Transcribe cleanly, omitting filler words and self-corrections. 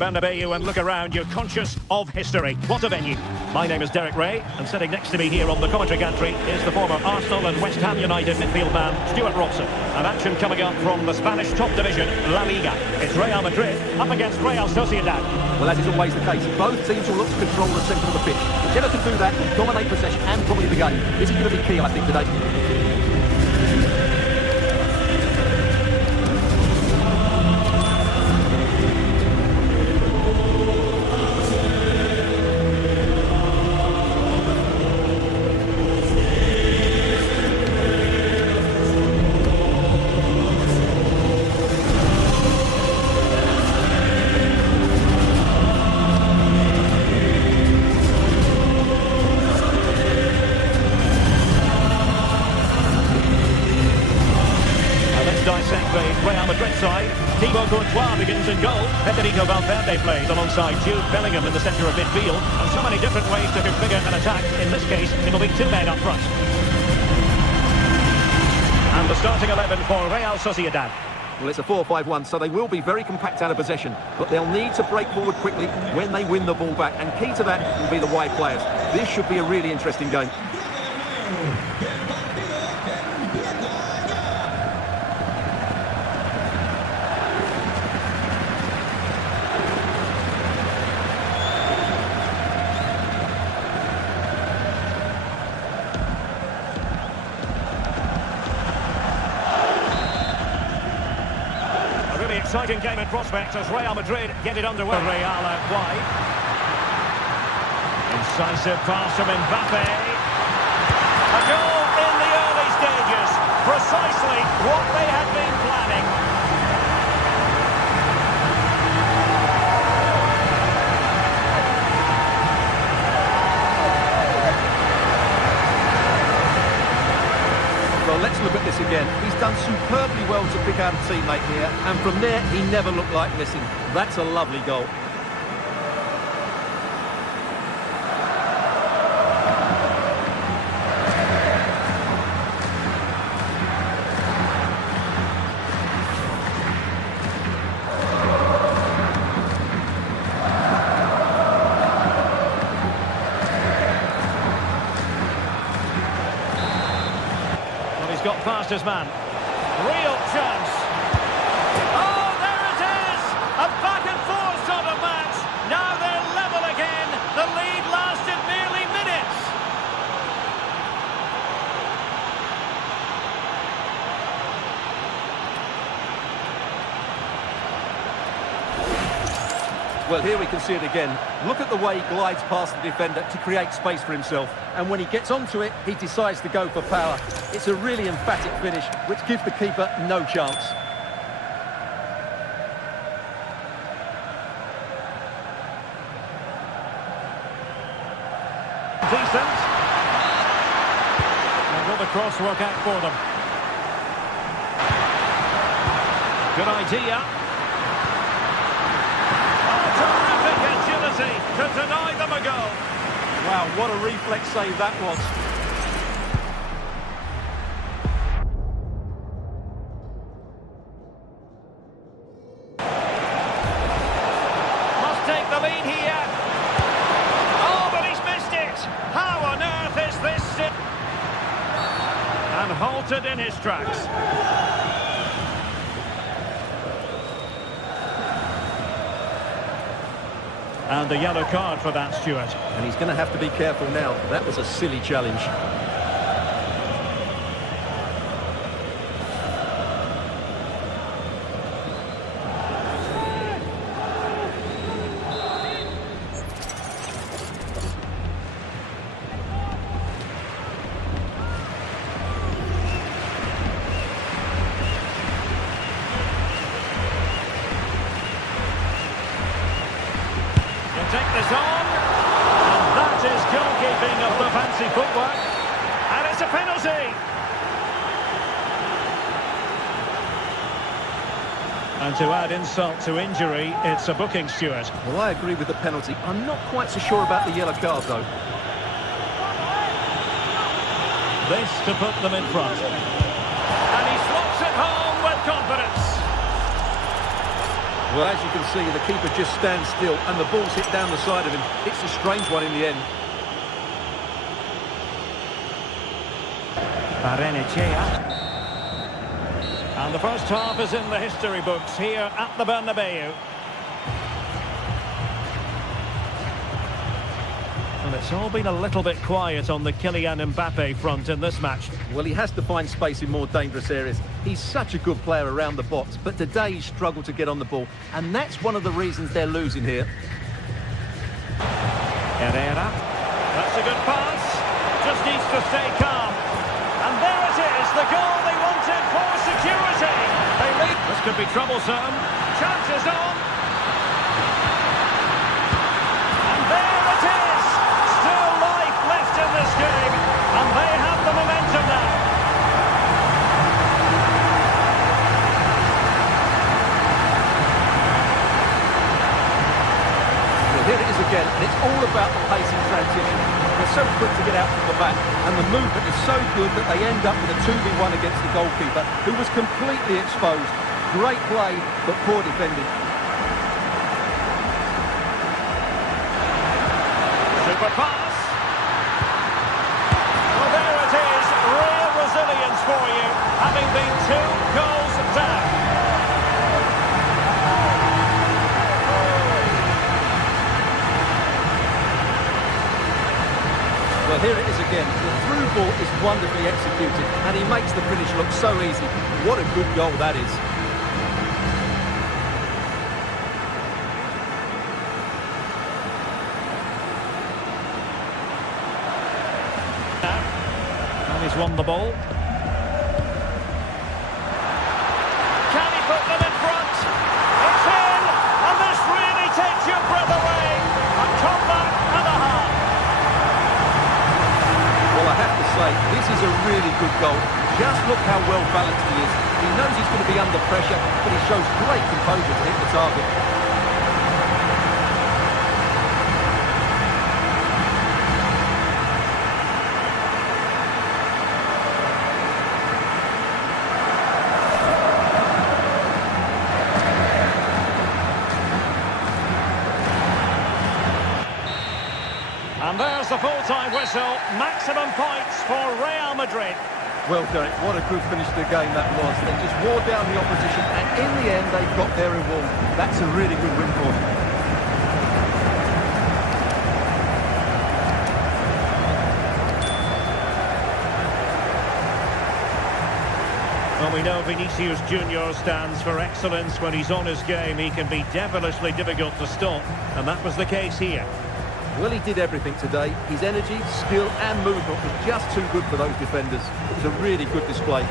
Bernabeu and look around, you're conscious of history. What a venue. My name is Derek Ray, and sitting next to me here on the commentary gantry is the former Arsenal and West Ham United midfield man, Stuart Robson. And action coming up from the Spanish top division, La Liga. It's Real Madrid up against Real Sociedad. Well, as is always the case, both teams will look to control the centre of the pitch. Whichever can do that, dominate possession and probably the game. This is going to be key, I think, today. Real Madrid side. Thibaut Courtois begins in goal. Federico Valverde plays alongside Jude Bellingham in the centre of midfield. And so many different ways to configure an attack. In this case, it'll be two men up front. And the starting 11 for Real Sociedad. Well, it's a 4-5-1, so they will be very compact out of possession. But they'll need to break forward quickly when they win the ball back. And key to that will be the wide players. This should be a really interesting game. Exciting game in prospect as Real Madrid get it underway. Real out wide. Incisive pass from Mbappe. A goal in the early stages. Precisely what they had been planning. Well, let's look at this again. He's done superbly well to pick out a teammate here, and from there, he never looked like missing. That's a lovely goal. He's got past his man. Real chance. Oh, there it is! A back and forth sort of match. Now they're level again. The lead lasted merely minutes. Well, here we can see it again. Look at the way he glides past the defender to create space for himself. And when he gets onto it, he decides to go for power. It's a really emphatic finish, which gives the keeper no chance. Decent. And will the cross work out for them? Good idea. To deny them a goal. Wow, what a reflex save that was. Must take the lead here. Oh, but he's missed it. How on earth is this? And halted in his tracks. And a yellow card for that, Stuart. And he's going to have to be careful now. That was a silly challenge. Take this on, and that is goalkeeping of the fancy footwork, and it's a penalty. And to add insult to injury, it's a booking, Stuart. Well, I agree with the penalty. I'm not quite so sure about the yellow card, though. This to put them in front. And he slots it home with confidence. Well, as you can see, the keeper just stands still and the ball's hit down the side of him. It's a strange one in the end. And the first half is in the history books here at the Bernabeu. And it's all been a little bit quiet on the Kylian Mbappe front in this match. Well, he has to find space in more dangerous areas. He's such a good player around the box, but today he's struggled to get on the ball, and that's one of the reasons they're losing here. Herrera. That's a good pass. Just needs to stay calm. And there it is, the goal they wanted for security. They lead. This could be troublesome. Chances on. And there it is. Still life left in this game. And they have the momentum now. Well, here it is again, and it's all about the pace in transition. They're so quick to get out from the back, and the movement is so good that they end up with a 2v1 against the goalkeeper, who was completely exposed. Great play, but poor defending. Super pass. Well, there it is. Real resilience for you, having been 2 goals down. Well, here it is again. The through ball is wonderfully executed, and he makes the finish look so easy. What a good goal that is. And he's won the ball. Can he put them in front? It's in! And this really takes your breath away. A comeback and a half. Well, I have to say, this is a really good goal. Just look how well balanced he is. He knows he's going to be under pressure, but he shows great composure to hit the target. And there's the full-time whistle. Maximum points for Real Madrid. Well, Derek, what a good finish to the game that was. They just wore down the opposition, and in the end, they got their reward. That's a really good win for them. Well, we know Vinicius Junior stands for excellence. When he's on his game, he can be devilishly difficult to stop, and that was the case here. Well, he did everything today. His energy, skill and movement was just too good for those defenders. It was a really good display.